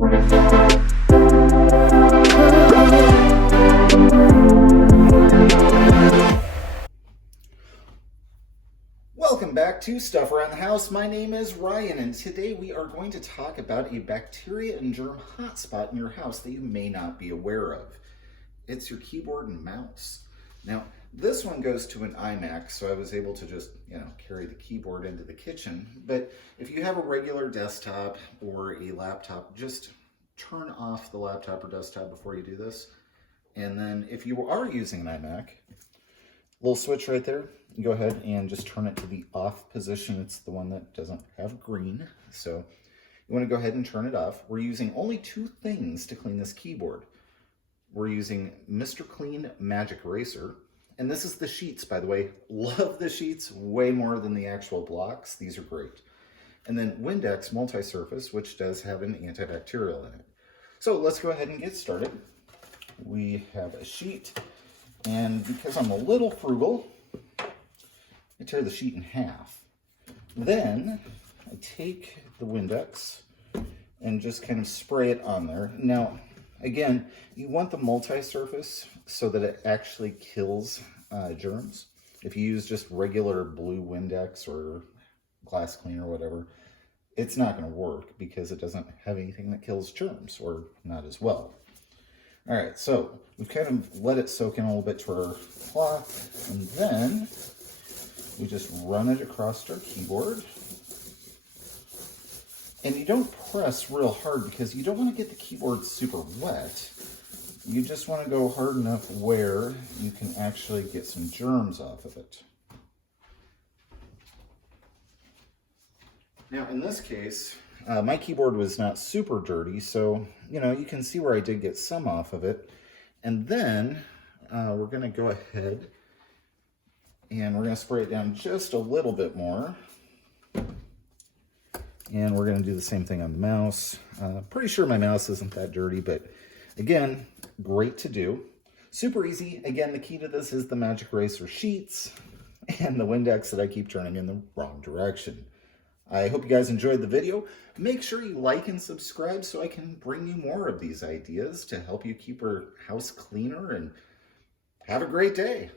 Welcome back to Stuff Around the House. My name is Ryan, and today we are going to talk about a bacteria and germ hotspot in your house that you may not be aware of. It's your keyboard and mouse. Now, this one goes to an iMac, so I was able to just, carry the keyboard into the kitchen. But if you have a regular desktop or a laptop, just turn off the laptop or desktop before you do this. And then if you are using an iMac, little switch right there, go ahead and just turn it to the off position. It's the one that doesn't have green. So you want to go ahead and turn it off. We're using only two things to clean this keyboard. We're using Mr. Clean Magic Eraser. And this is the sheets, by the way. Love the sheets way more than the actual blocks. These are great. And then Windex Multi-Surface, which does have an antibacterial in it. So let's go ahead and get started. We have a sheet. And because I'm a little frugal, I tear the sheet in half. Then I take the Windex and just kind of spray it on there. Now, again, you want the multi-surface so that it actually kills germs. If you use just regular blue Windex or glass cleaner or whatever, it's not going to work because it doesn't have anything that kills germs, or not as well. All right, so we've kind of let it soak in a little bit to our cloth, and then we just run it across our keyboard. And you don't press real hard because you don't want to get the keyboard super wet. You just want to go hard enough where you can actually get some germs off of it. Now, in this case, my keyboard was not super dirty, so, you can see where I did get some off of it. And then we're going to go ahead and we're going to spray it down just a little bit more. And we're going to do the same thing on the mouse. Pretty sure my mouse isn't that dirty, but again, great to do. Super easy. Again, the key to this is the Magic Eraser sheets and the Windex that I keep turning in the wrong direction. I hope you guys enjoyed the video. Make sure you like and subscribe so I can bring you more of these ideas to help you keep your house cleaner, and have a great day.